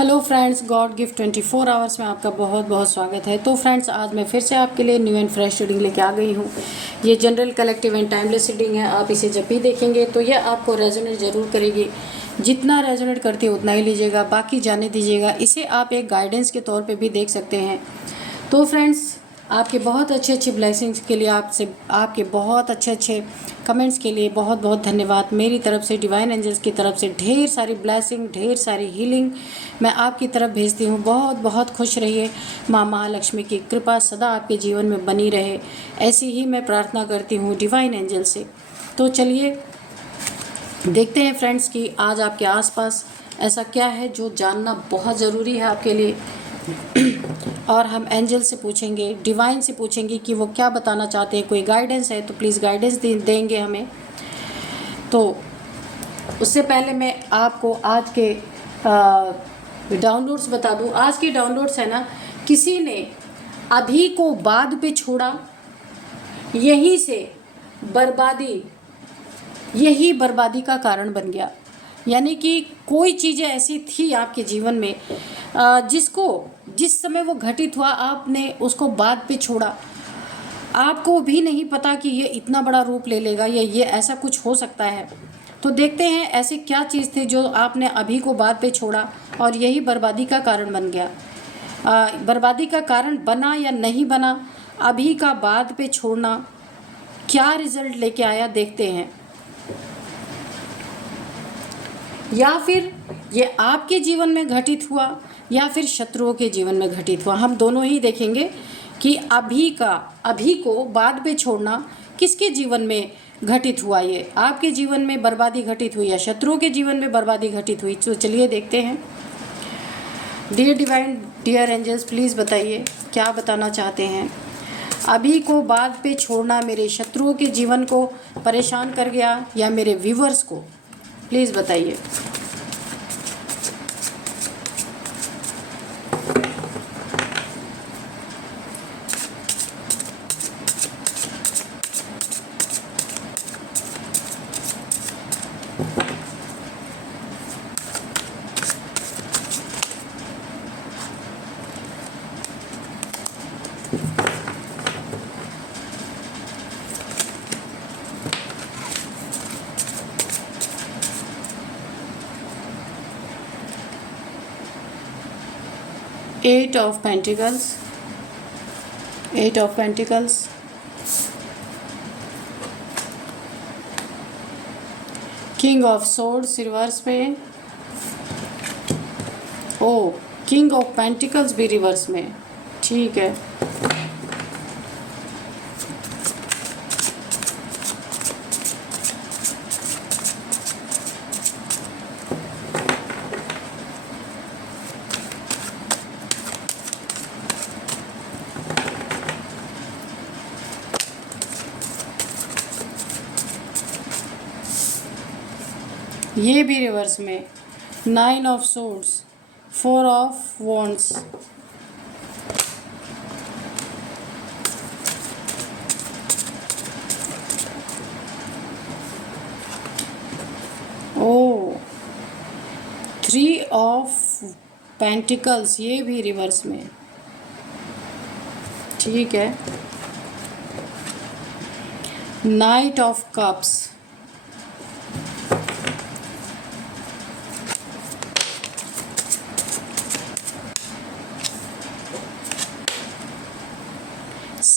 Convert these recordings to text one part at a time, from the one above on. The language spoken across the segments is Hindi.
Hello friends, God gift 24 hours में आपका बहुत बहुत स्वागत है। तो फ्रेंड्स, आज मैं फिर से आपके लिए न्यू एंड फ्रेश रीडिंग लेके आ गई हूँ। ये general, collective and timeless reading है। आप इसे जब भी देखेंगे तो यह आपको रेजोनेट ज़रूर करेगी। जितना रेजोनेट करती है उतना ही लीजिएगा, बाकी जाने दीजिएगा। इसे आप एक गाइडेंस के तौर पर भी देख सकते हैं। तो फ्रेंड्स, आपके बहुत अच्छे अच्छे ब्लेसिंग्स के लिए, आपके बहुत अच्छे अच्छे कमेंट्स के लिए बहुत बहुत धन्यवाद। मेरी तरफ से, डिवाइन एंजल्स की तरफ से ढेर सारी ब्लेसिंग, ढेर सारी हीलिंग मैं आपकी तरफ भेजती हूँ। बहुत बहुत खुश रहिए। माँ महालक्ष्मी की कृपा सदा आपके जीवन में बनी रहे, ऐसी ही मैं प्रार्थना करती हूँ डिवाइन एंजल से। तो चलिए देखते हैं फ्रेंड्स कि आज आपके आसपास ऐसा क्या है जो जानना बहुत ज़रूरी है आपके लिए। और हम एंजल से पूछेंगे, डिवाइन से पूछेंगे कि वो क्या बताना चाहते हैं। कोई गाइडेंस है तो प्लीज़ गाइडेंस देंगे हमें। तो उससे पहले मैं आपको आज के डाउनलोड्स बता दूं। आज की डाउनलोड्स है ना, किसी ने अभी को बाद पे छोड़ा, यहीं से बर्बादी, यही बर्बादी का कारण बन गया। यानी कि कोई चीज़ें ऐसी थी आपके जीवन में जिस समय वो घटित हुआ, आपने उसको बाद पे छोड़ा। आपको भी नहीं पता कि ये इतना बड़ा रूप ले लेगा या ये ऐसा कुछ हो सकता है। तो देखते हैं ऐसी क्या चीज़ थी जो आपने अभी को बाद पे छोड़ा और यही बर्बादी का कारण बन गया। बर्बादी का कारण बना या नहीं बना, अभी का बाद पे छोड़ना क्या रिजल्ट लेके आया, देखते हैं। या फिर ये आपके जीवन में घटित हुआ या फिर शत्रुओं के जीवन में घटित हुआ। हम दोनों ही देखेंगे कि अभी को बाद पे छोड़ना किसके जीवन में घटित हुआ। ये आपके जीवन में बर्बादी घटित हुई या शत्रुओं के जीवन में बर्बादी घटित हुई। तो चलिए देखते हैं। Dear divine, dear angels, please बताइए क्या बताना चाहते हैं। अभी को बाद पे छोड़ना मेरे शत्रुओं के जीवन को परेशान कर गया या मेरे व्यूवर्स को, प्लीज़ बताइए। Eight of Pentacles, Eight of Pentacles, King of Swords reverse में, ओ King of Pentacles भी रिवर्स में, ठीक है। ये भी रिवर्स में, 9 ऑफ सोर्ड्स, 4 ऑफ वॉन्ड्स, ओ 3 ऑफ पेंटिकल्स, ये भी रिवर्स में, ठीक है। Knight of cups,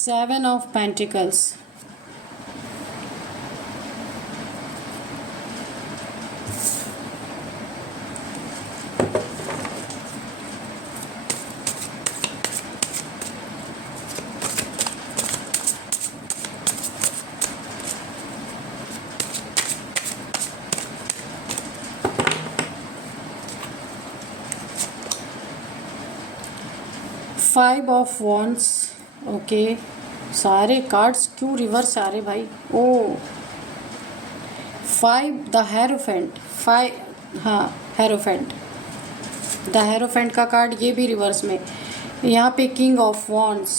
Seven of Pentacles, Five of Wands, okay. सारे कार्ड्स क्यों रिवर्स आ रहे भाई। ओ 5 द हेरोफेंट, 5, हाँ हेरोफेंट, द हेरोफेंट का कार्ड ये भी रिवर्स में। यहाँ पे king of wands,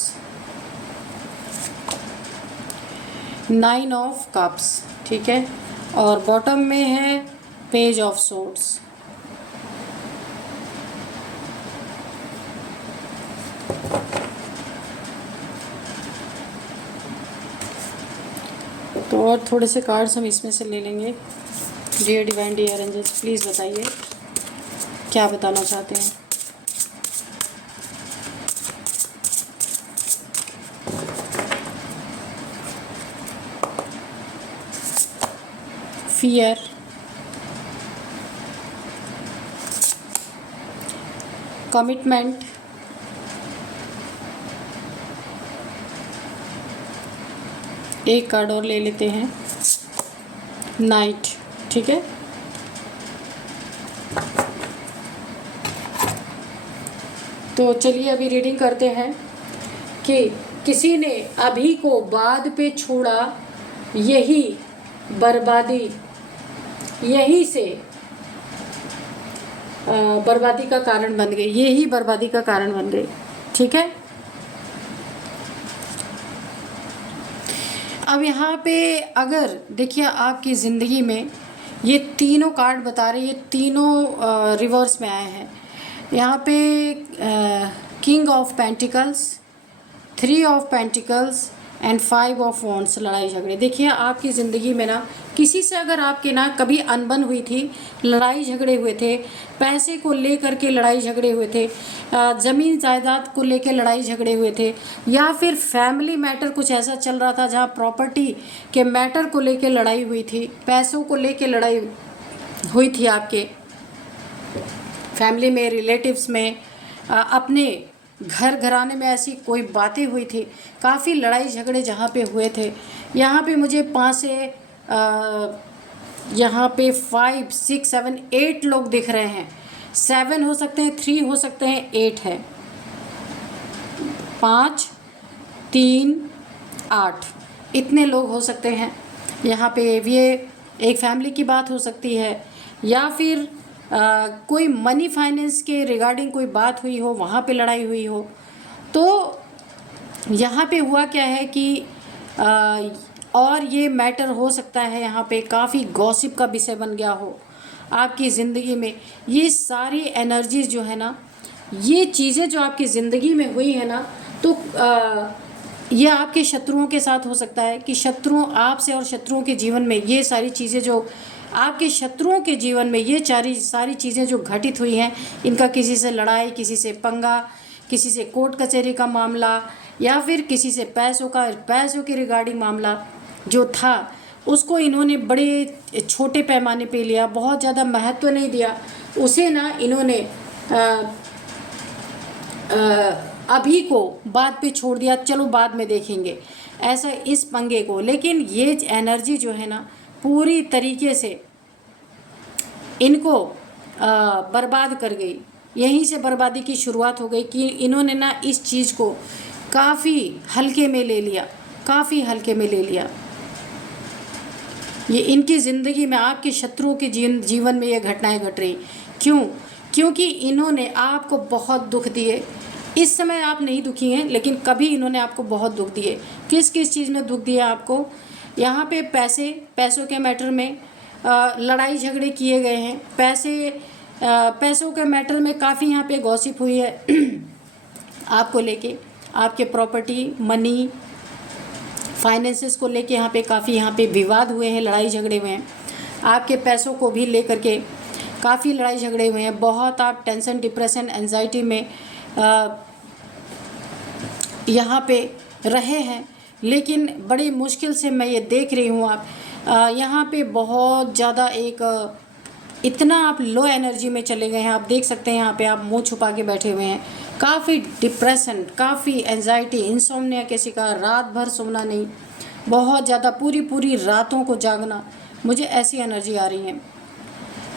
9 of cups, ठीक है। और बॉटम में है पेज ऑफ सोर्ड्स। तो और थोड़े से कार्ड्स हम इसमें से ले लेंगे। Dear divine, dear angels, please बताइए क्या बताना चाहते हैं। फियर, कमिटमेंट, एक कार्ड और ले लेते हैं, नाइट। ठीक है, तो चलिए अभी रीडिंग करते हैं कि किसी ने अभी को बाद पे छोड़ा, यही बर्बादी, यही से बर्बादी का कारण बन गई, यही बर्बादी का कारण बन गई। ठीक है, अब यहाँ पे अगर देखिए आपकी ज़िंदगी में ये तीनों कार्ड बता रहे, ये तीनों रिवर्स में आए हैं। यहाँ पे king of pentacles, 3 of pentacles and 5 of wands, लड़ाई झगड़े। देखिए आपकी ज़िंदगी में ना किसी से अगर आपके ना कभी अनबन हुई थी, लड़ाई झगड़े हुए थे, पैसे को लेकर के लड़ाई झगड़े हुए थे, ज़मीन जायदाद को लेकर लड़ाई झगड़े हुए थे, या फिर फैमिली मैटर कुछ ऐसा चल रहा था जहाँ प्रॉपर्टी के मैटर को लेकर लड़ाई हुई थी, पैसों को लेकर लड़ाई हुई थी आपके फैमिली में, रिलेटिव्स में, अपने घर घराने में ऐसी कोई बातें हुई थी, काफ़ी लड़ाई झगड़े जहाँ पे हुए थे। यहाँ पे मुझे 5 से यहाँ पे 5, 6, 7, 8 लोग दिख रहे हैं। 7 हो सकते हैं, 3 हो सकते हैं, 8 है, 5, 3, 8, इतने लोग हो सकते हैं। यहाँ पे ये एक फैमिली की बात हो सकती है, या फिर कोई मनी फाइनेंस के रिगार्डिंग कोई बात हुई हो, वहाँ पे लड़ाई हुई हो। तो यहाँ पे हुआ क्या है कि और ये मैटर हो सकता है यहाँ पे काफ़ी गॉसिप का विषय बन गया हो आपकी ज़िंदगी में। ये सारी एनर्जीज़ जो है ना, ये चीज़ें जो आपकी ज़िंदगी में हुई है ना, तो ये आपके शत्रुओं के साथ हो सकता है कि शत्रुओं आपसे और शत्रुओं के जीवन में ये सारी चीज़ें जो आपके शत्रुओं के जीवन में ये सारी चीज़ें जो घटित हुई हैं, इनका किसी से लड़ाई, किसी से पंगा, किसी से कोर्ट कचहरी का मामला, या फिर किसी से पैसों के रिगार्डिंग मामला जो था, उसको इन्होंने बड़े छोटे पैमाने पे लिया, बहुत ज़्यादा महत्व नहीं दिया उसे ना इन्होंने अभी को बाद पे छोड़ दिया, चलो बाद में देखेंगे, ऐसा इस पंगे को। लेकिन ये एनर्जी जो है ना पूरी तरीके से इनको बर्बाद कर गई। यहीं से बर्बादी की शुरुआत हो गई कि इन्होंने ना इस चीज़ को काफ़ी हल्के में ले लिया, काफ़ी हल्के में ले लिया। ये इनकी ज़िंदगी में आपके शत्रुओं के जीवन में ये घटनाएं घट रही। क्यों? क्योंकि इन्होंने आपको बहुत दुख दिए। इस समय आप नहीं दुखी हैं, लेकिन कभी इन्होंने आपको बहुत दुख दिए। किस किस चीज़ में दुख दिया आपको? यहाँ पे पैसों के मैटर में लड़ाई झगड़े किए गए हैं। पैसों के मैटर में काफ़ी यहाँ पे गॉसिप हुई है आपको लेके, आपके प्रॉपर्टी, मनी, फाइनेंसेस को लेके यहाँ पे काफ़ी विवाद हुए हैं, लड़ाई झगड़े हुए हैं। आपके पैसों को भी लेकर के काफ़ी लड़ाई झगड़े हुए हैं। बहुत आप टेंशन, डिप्रेशन, एंजाइटी में यहाँ पे रहे हैं, लेकिन बड़ी मुश्किल से मैं ये देख रही हूँ आप यहाँ पे बहुत ज़्यादा इतना आप लो एनर्जी में चले गए हैं। आप देख सकते हैं यहाँ पे आप मुंह छुपा के बैठे हुए हैं, काफ़ी डिप्रेशन, काफ़ी एंजाइटी, इंसोम्निया के शिकार, रात भर सोना नहीं, बहुत ज़्यादा पूरी रातों को जागना, मुझे ऐसी एनर्जी आ रही है,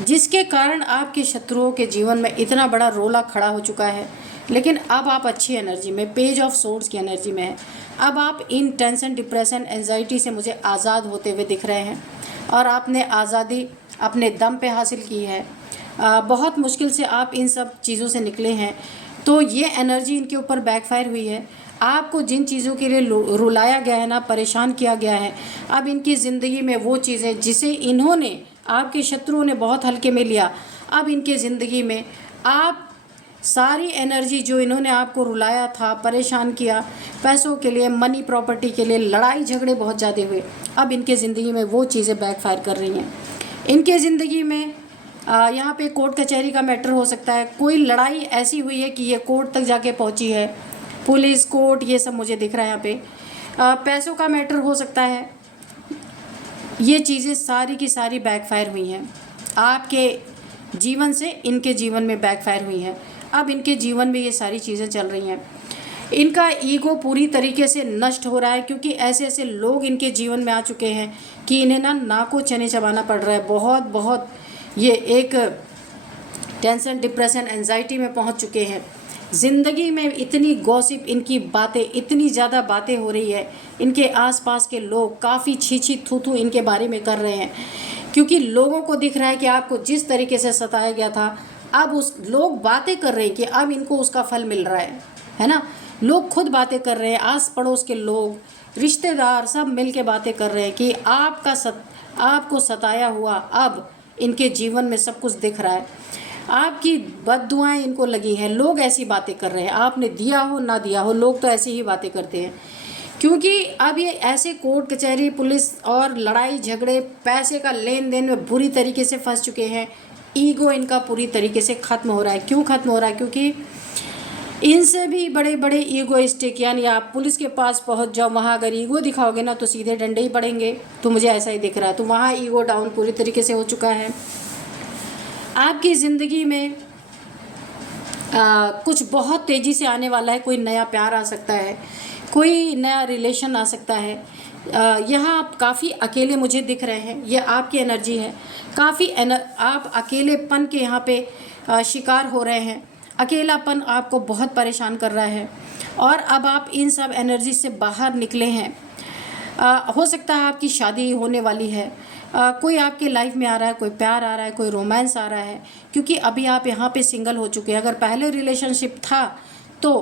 जिसके कारण आपके शत्रुओं के जीवन में इतना बड़ा रोला खड़ा हो चुका है। लेकिन अब आप अच्छी एनर्जी में, पेज ऑफ सोर्ड्स की एनर्जी में हैं। अब आप इन टेंशन, डिप्रेशन, एंजाइटी से मुझे आज़ाद होते हुए दिख रहे हैं, और आपने आज़ादी अपने दम पे हासिल की है। बहुत मुश्किल से आप इन सब चीज़ों से निकले हैं। तो ये एनर्जी इनके ऊपर बैकफायर हुई है। आपको जिन चीज़ों के लिए रुलाया गया है ना, परेशान किया गया है, अब इनकी ज़िंदगी में वो चीज़ें जिसे इन्होंने, आपके शत्रुओं ने बहुत हल्के में लिया, अब इनके ज़िंदगी में आप सारी एनर्जी जो इन्होंने आपको रुलाया था, परेशान किया, पैसों के लिए, मनी प्रॉपर्टी के लिए, लड़ाई झगड़े बहुत ज़्यादा हुए, अब इनके ज़िंदगी में वो चीज़ें बैकफायर कर रही हैं। इनके ज़िंदगी में यहाँ पे कोर्ट कचहरी का मैटर हो सकता है, कोई लड़ाई ऐसी हुई है कि ये कोर्ट तक जाके पहुँची है, पुलिस, कोर्ट, ये सब मुझे दिख रहा है यहाँ पे। पैसों का मैटर हो सकता है। ये चीज़ें सारी की सारी बैकफायर हुई हैं आपके जीवन से, इनके जीवन में बैकफायर हुई हैं। अब इनके जीवन में ये सारी चीज़ें चल रही हैं। इनका ईगो पूरी तरीके से नष्ट हो रहा है, क्योंकि ऐसे ऐसे लोग इनके जीवन में आ चुके हैं कि इन्हें ना को चने चबाना पड़ रहा है। बहुत ये एक टेंशन, डिप्रेशन, एंजाइटी में पहुंच चुके हैं। ज़िंदगी में इतनी गॉसिप, इनकी बातें, इतनी ज़्यादा बातें हो रही है, इनके आसपास के लोग काफ़ी छी थू थू इनके बारे में कर रहे हैं, क्योंकि लोगों को दिख रहा है कि आपको जिस तरीके से सताया गया था, अब उस लोग बातें कर रहे हैं कि अब इनको उसका फल मिल रहा है ना। लोग खुद बातें कर रहे हैं, आस पड़ोस के लोग, रिश्तेदार सब मिल के बातें कर रहे हैं कि आपको सताया हुआ अब इनके जीवन में सब कुछ दिख रहा है, आपकी बद्दुआएं इनको लगी हैं। लोग ऐसी बातें कर रहे हैं, आपने दिया हो ना दिया हो, लोग तो ऐसी ही बातें करते हैं, क्योंकि अब ये ऐसे कोर्ट कचहरी, पुलिस और लड़ाई झगड़े, पैसे का लेन देन में बुरी तरीके से फंस चुके हैं। ईगो इनका पूरी तरीके से ख़त्म हो रहा है। क्यों ख़त्म हो रहा है? क्योंकि इनसे भी बड़े बड़े ईगोइस्टिक, यानी आप पुलिस के पास पहुंच जाओ, वहाँ अगर ईगो दिखाओगे ना तो सीधे डंडे ही पड़ेंगे, तो मुझे ऐसा ही दिख रहा है। तो वहाँ ईगो डाउन पूरी तरीके से हो चुका है। आपकी ज़िंदगी में कुछ बहुत तेज़ी से आने वाला है। कोई नया प्यार आ सकता है, कोई नया रिलेशन आ सकता है। यहाँ आप काफ़ी अकेले मुझे दिख रहे हैं, ये आपकी एनर्जी है। काफ़ी आप अकेलेपन के यहाँ पे शिकार हो रहे हैं। अकेलापन आपको बहुत परेशान कर रहा है, और अब आप इन सब एनर्जी से बाहर निकले हैं। हो सकता है आपकी शादी होने वाली है, कोई आपके लाइफ में आ रहा है, कोई प्यार आ रहा है, कोई रोमांस आ रहा है, क्योंकि अभी आप यहाँ पे सिंगल हो चुके हैं। अगर पहले रिलेशनशिप था तो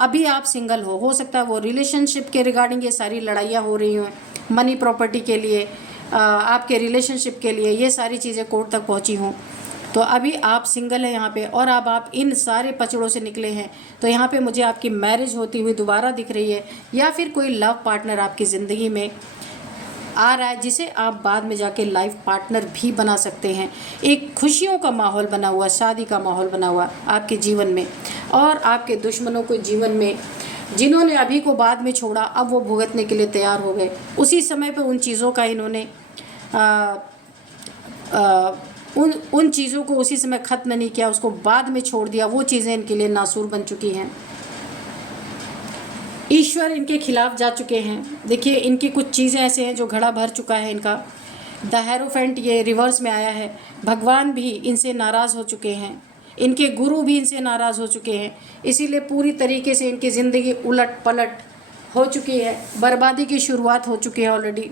अभी आप सिंगल हो सकता है वो रिलेशनशिप के रिगार्डिंग ये सारी लड़ाइयाँ हो रही हैं, मनी प्रॉपर्टी के लिए, आपके रिलेशनशिप के लिए, ये सारी चीज़ें कोर्ट तक पहुँची हों। तो अभी आप सिंगल है यहाँ पे, और अब आप इन सारे पचड़ों से निकले हैं, तो यहाँ पे मुझे आपकी मैरिज होती हुई दोबारा दिख रही है, या फिर कोई लव पार्टनर आपकी ज़िंदगी में आ रहा है, जिसे आप बाद में जाके लाइफ पार्टनर भी बना सकते हैं। एक खुशियों का माहौल बना हुआ, शादी का माहौल बना हुआ आपके जीवन में, और आपके दुश्मनों को जीवन में, जिन्होंने अभी को बाद में छोड़ा, अब वो भुगतने के लिए तैयार हो गए। उसी समय पे उन चीज़ों का इन्होंने उन चीज़ों को उसी समय ख़त्म नहीं किया, उसको बाद में छोड़ दिया। वो चीज़ें इनके लिए नासूर बन चुकी हैं। ईश्वर इनके खिलाफ जा चुके हैं। देखिए, इनकी कुछ चीज़ें ऐसे हैं जो घड़ा भर चुका है इनका। द हेरोफेंट ये रिवर्स में आया है। भगवान भी इनसे नाराज़ हो चुके हैं, इनके गुरु भी इनसे नाराज़ हो चुके हैं। इसीलिए पूरी तरीके से इनकी ज़िंदगी उलट पलट हो चुकी है, बर्बादी की शुरुआत हो चुकी है ऑलरेडी।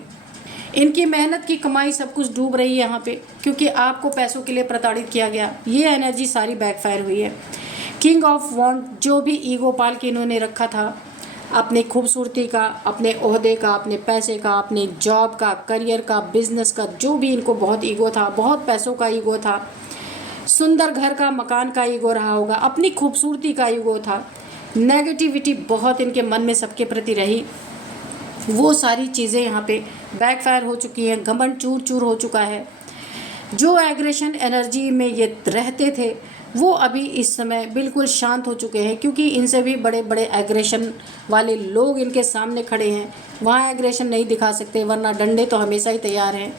इनकी मेहनत की कमाई सब कुछ डूब रही है यहाँ पे, क्योंकि आपको पैसों के लिए प्रताड़ित किया गया। ये एनर्जी सारी बैकफायर हुई है। किंग ऑफ वॉन्ड, जो भी ईगो पाल के इन्होंने रखा था, अपनी खूबसूरती का, अपने ओहदे का, अपने पैसे का, अपने जॉब का, करियर का, बिजनेस का, जो भी इनको बहुत ईगो था, बहुत पैसों का ईगो था, सुंदर घर का, मकान का ईगो रहा होगा, अपनी खूबसूरती का ईगो था, नेगेटिविटी बहुत इनके मन में सबके प्रति रही। वो सारी चीज़ें यहाँ पे बैकफायर हो चुकी हैं। घमंड चूर चूर हो चुका है। जो एग्रेशन एनर्जी में ये रहते थे, वो अभी इस समय बिल्कुल शांत हो चुके हैं, क्योंकि इनसे भी बड़े बड़े एग्रेशन वाले लोग इनके सामने खड़े हैं। वहाँ एग्रेशन नहीं दिखा सकते, वरना डंडे तो हमेशा ही तैयार हैं।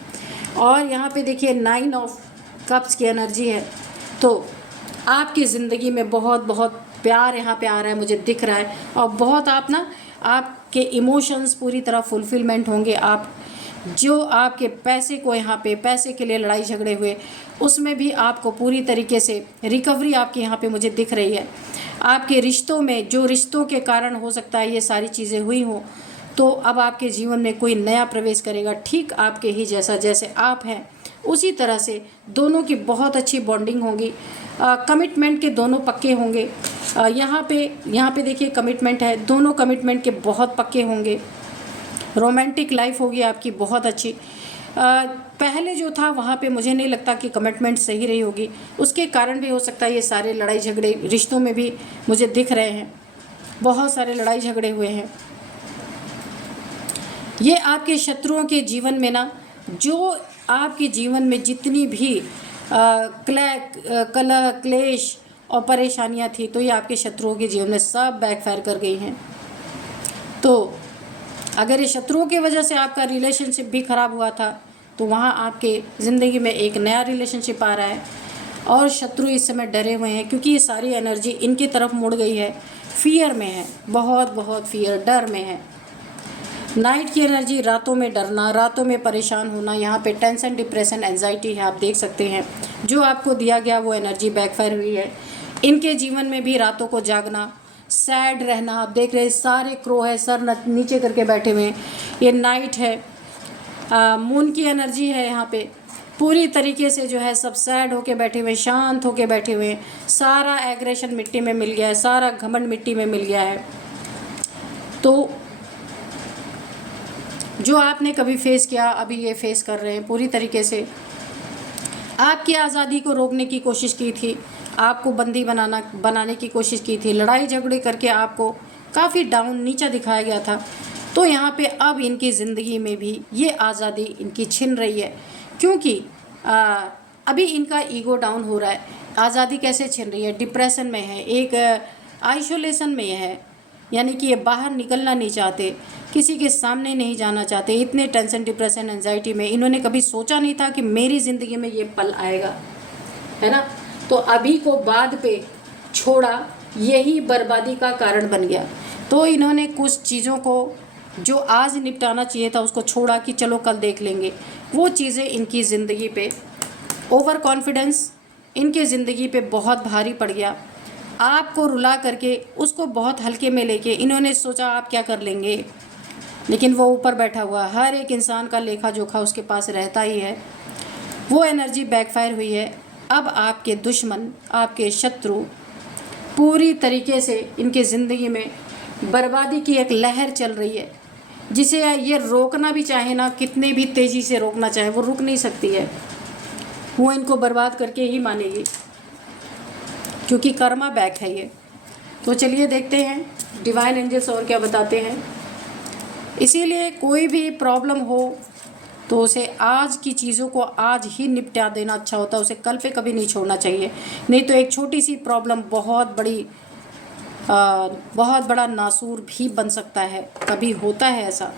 और यहाँ पे देखिए 9 ऑफ कप्स की एनर्जी है। तो आपकी ज़िंदगी में बहुत बहुत प्यार यहाँ पे आ रहा है, मुझे दिख रहा है, और बहुत आपके इमोशंस पूरी तरह फुलफिलमेंट होंगे। आप जो आपके पैसे को यहाँ पे, पैसे के लिए लड़ाई झगड़े हुए, उसमें भी आपको पूरी तरीके से रिकवरी आपकी यहाँ पे मुझे दिख रही है। आपके रिश्तों में, जो रिश्तों के कारण हो सकता है ये सारी चीज़ें हुई हों, तो अब आपके जीवन में कोई नया प्रवेश करेगा, ठीक आपके ही जैसा, जैसे आप हैं उसी तरह से। दोनों की बहुत अच्छी बॉन्डिंग होगी। कमिटमेंट के दोनों पक्के होंगे। यहाँ पे देखिए कमिटमेंट है, दोनों कमिटमेंट के बहुत पक्के होंगे। रोमांटिक लाइफ होगी आपकी बहुत अच्छी। पहले जो था वहाँ पे मुझे नहीं लगता कि कमिटमेंट सही रही होगी, उसके कारण भी हो सकता है ये सारे लड़ाई झगड़े रिश्तों में भी मुझे दिख रहे हैं, बहुत सारे लड़ाई झगड़े हुए हैं। ये आपके शत्रुओं के जीवन में ना, जो आपके जीवन में जितनी भी कलह क्लेश और परेशानियां थी, तो ये आपके शत्रुओं के जीवन में सब बैकफायर कर गई हैं। तो अगर ये शत्रुओं की वजह से आपका रिलेशनशिप भी ख़राब हुआ था, तो वहाँ आपके ज़िंदगी में एक नया रिलेशनशिप आ रहा है और शत्रु इस समय डरे हुए हैं, क्योंकि ये सारी एनर्जी इनकी तरफ मुड़ गई है, फियर में है, बहुत बहुत फियर, डर में है। नाइट की एनर्जी रातों में डरना, रातों में परेशान होना, यहाँ पे टेंशन, डिप्रेशन, एंजाइटी है, आप देख सकते हैं। जो आपको दिया गया वो एनर्जी बैकफायर हुई है। इनके जीवन में भी रातों को जागना, सैड रहना, आप देख रहे हैं सारे क्रो है, सर नीचे करके बैठे हुए हैं। ये नाइट है, मून की एनर्जी है, यहाँ पे पूरी तरीके से जो है सब सैड होके बैठे हुए, शांत होके बैठे हुए हैं। सारा एग्रेशन मिट्टी में मिल गया है, सारा घमंड मिट्टी में मिल गया है। तो जो आपने कभी फेस किया, अभी ये फेस कर रहे हैं पूरी तरीके से। आपकी आज़ादी को रोकने की कोशिश की थी, आपको बंदी बनाने की कोशिश की थी, लड़ाई झगड़े करके आपको काफ़ी डाउन नीचा दिखाया गया था। तो यहाँ पे अब इनकी ज़िंदगी में भी ये आज़ादी इनकी छिन रही है, क्योंकि अभी इनका ईगो डाउन हो रहा है। आज़ादी कैसे छिन रही है? डिप्रेशन में है, एक आइसोलेशन में है, यानी कि ये बाहर निकलना नहीं चाहते, किसी के सामने नहीं जाना चाहते। इतने टेंशन, डिप्रेशन, एंजाइटी में इन्होंने कभी सोचा नहीं था कि मेरी ज़िंदगी में ये पल आएगा, है ना। तो अभी को बाद पे छोड़ा, यही बर्बादी का कारण बन गया। तो इन्होंने कुछ चीज़ों को जो आज निपटाना चाहिए था उसको छोड़ा कि चलो कल देख लेंगे। वो चीज़ें इनकी ज़िंदगी पे, ओवर कॉन्फिडेंस इनके ज़िंदगी पे बहुत भारी पड़ गया। आपको रुला करके उसको बहुत हल्के में लेके इन्होंने सोचा आप क्या कर लेंगे, लेकिन वो ऊपर बैठा हुआ, हर एक इंसान का लेखा जोखा उसके पास रहता ही है। वो एनर्जी बैकफायर हुई है। अब आपके दुश्मन, आपके शत्रु पूरी तरीके से इनके ज़िंदगी में बर्बादी की एक लहर चल रही है, जिसे ये रोकना भी चाहे ना, कितने भी तेज़ी से रोकना चाहे, वो रुक नहीं सकती है। वो इनको बर्बाद करके ही मानेगी, क्योंकि कर्मा बैक है ये। तो चलिए देखते हैं डिवाइन एंजल्स और क्या बताते हैं। इसीलिए कोई भी प्रॉब्लम हो तो उसे आज की चीज़ों को आज ही निपटा देना अच्छा होता है, उसे कल पे कभी नहीं छोड़ना चाहिए। नहीं तो एक छोटी सी प्रॉब्लम बहुत बड़ा नासूर भी बन सकता है, कभी होता है ऐसा।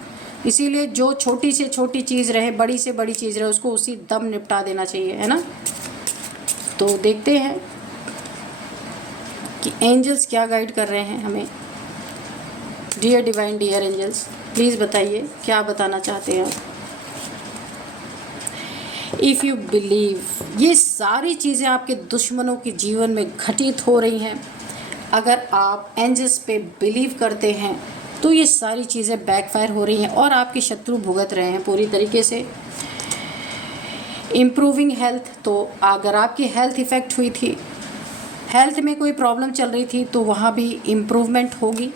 इसीलिए जो छोटी से छोटी चीज़ रहे, बड़ी से बड़ी चीज़ रहे, उसको उसी दम निपटा देना चाहिए, है ना। तो देखते हैं कि एंजल्स क्या गाइड कर रहे हैं हमें। Dear divine, dear angels, please बताइए क्या बताना चाहते हैं आप। इफ़ यू बिलीव, ये सारी चीज़ें आपके दुश्मनों के जीवन में घटित हो रही हैं, अगर आप एंजल्स पे बिलीव करते हैं तो ये सारी चीज़ें बैकफायर हो रही हैं और आपके शत्रु भुगत रहे हैं पूरी तरीके से। इम्प्रूविंग हेल्थ, तो अगर आपकी हेल्थ इफ़ेक्ट हुई थी, हेल्थ में कोई प्रॉब्लम चल रही थी, तो वहाँ भी इम्प्रूवमेंट होगी।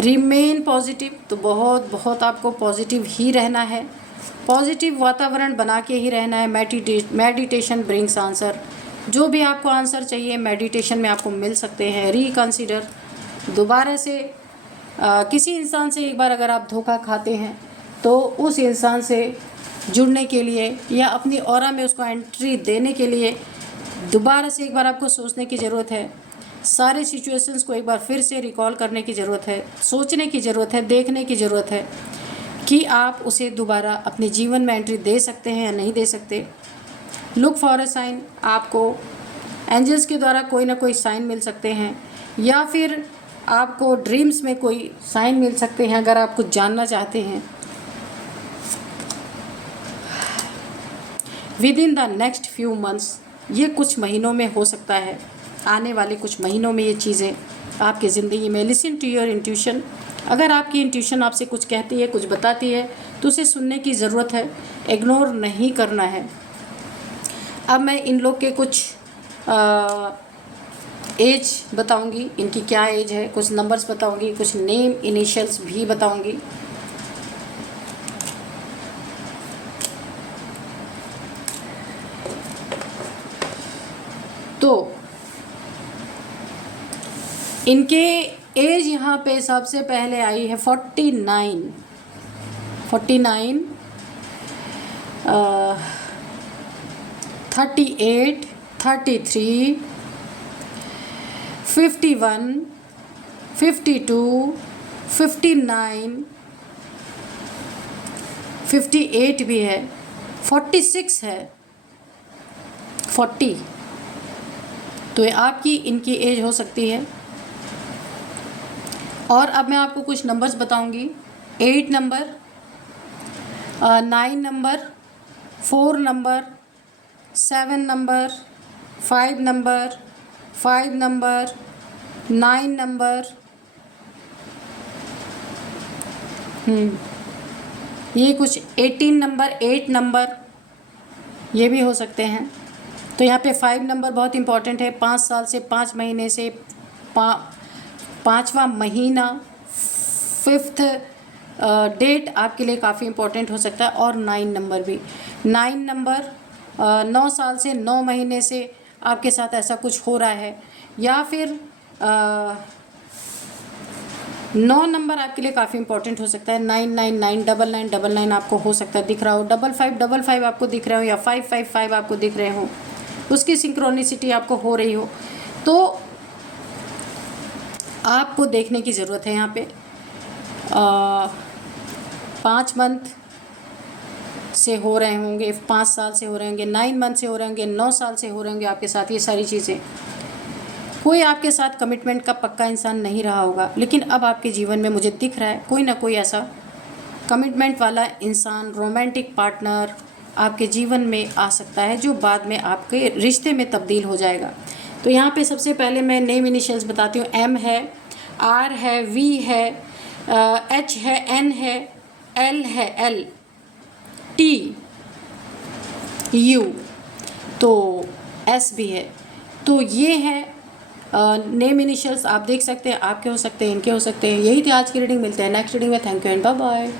रिमेन पॉजिटिव, तो बहुत आपको पॉजिटिव ही रहना है, पॉजिटिव वातावरण बना के ही रहना है। मेडिटेशन ब्रिंग्स आंसर, जो भी आपको आंसर चाहिए मेडिटेशन में आपको मिल सकते हैं। रिकंसिडर, दोबारा से किसी इंसान से एक बार अगर आप धोखा खाते हैं तो उस इंसान से जुड़ने के लिए या अपनी ऑरा में उसको एंट्री देने के लिए दोबारा से एक बार आपको सोचने की ज़रूरत है। सारे सिचुएशंस को एक बार फिर से रिकॉल करने की ज़रूरत है, सोचने की ज़रूरत है, देखने की ज़रूरत है कि आप उसे दोबारा अपने जीवन में एंट्री दे सकते हैं या नहीं दे सकते। लुक फॉर अ साइन, आपको एंजल्स के द्वारा कोई ना कोई साइन मिल सकते हैं, या फिर आपको ड्रीम्स में कोई साइन मिल सकते हैं अगर आप कुछ जानना चाहते हैं। With in the next few months, ये कुछ महीनों में हो सकता है, आने वाले कुछ महीनों में ये चीज़ें आपकी ज़िंदगी में। लिसन टू योर इंट्यूशन, अगर आपकी इंट्यूशन आपसे कुछ कहती है, कुछ बताती है, तो उसे सुनने की ज़रूरत है, इग्नोर नहीं करना है। अब मैं इन लोग के कुछ एज बताऊंगी, इनकी क्या एज है, कुछ नंबर्स बताऊंगी, कुछ नेम इनिशियल्स भी बताऊंगी। तो इनके एज यहाँ पे सबसे पहले आई है 49, 38, 33, 51, 52, 59, 58 भी है, 46 है, 40। तो ये आपकी इनकी एज हो सकती है। और अब मैं आपको कुछ नंबर्स बताऊंगी। 8 number, 9 number, 4 number, 7 number, 5 number, 5 number, 9 number, ये कुछ 18 नंबर, 8 नंबर, ये भी हो सकते हैं। तो यहाँ पे 5 नंबर बहुत इंपॉर्टेंट है। 5 साल से 5 महीने से 5वां महीना, 5th डेट आपके लिए काफ़ी इंपॉर्टेंट हो सकता है। और 9 नंबर भी, 9 नंबर 9 साल से 9 महीने से आपके साथ ऐसा कुछ हो रहा है, या फिर 9 नंबर आपके लिए काफ़ी इंपॉर्टेंट हो सकता है। 999, 9999 आपको हो सकता है दिख रहा हो, 5555 आपको दिख रहा हो, या 555 आपको दिख रहे हो, उसकी सिंक्रोनिसिटी आपको हो रही हो। तो आपको देखने की ज़रूरत है यहाँ पे। 5 मंथ से हो रहे होंगे, 5 साल से हो रहे होंगे, 9 मंथ से हो रहे होंगे, 9 साल से हो रहे होंगे आपके साथ ये सारी चीज़ें। कोई आपके साथ कमिटमेंट का पक्का इंसान नहीं रहा होगा, लेकिन अब आपके जीवन में मुझे दिख रहा है कोई ना कोई ऐसा कमिटमेंट वाला इंसान, रोमांटिक पार्टनर आपके जीवन में आ सकता है, जो बाद में आपके रिश्ते में तब्दील हो जाएगा। तो यहाँ पे सबसे पहले मैं नेम इनिशियल्स बताती हूँ। M है, R है, V है, H है, N है, L है, L, T, U, तो S भी है। तो ये है नेम इनिशियल्स। आप देख सकते हैं, आपके हो सकते हैं, इनके हो सकते हैं। यही थी आज की रीडिंग। मिलते हैं नेक्स्ट रीडिंग में। Thank you and bye bye.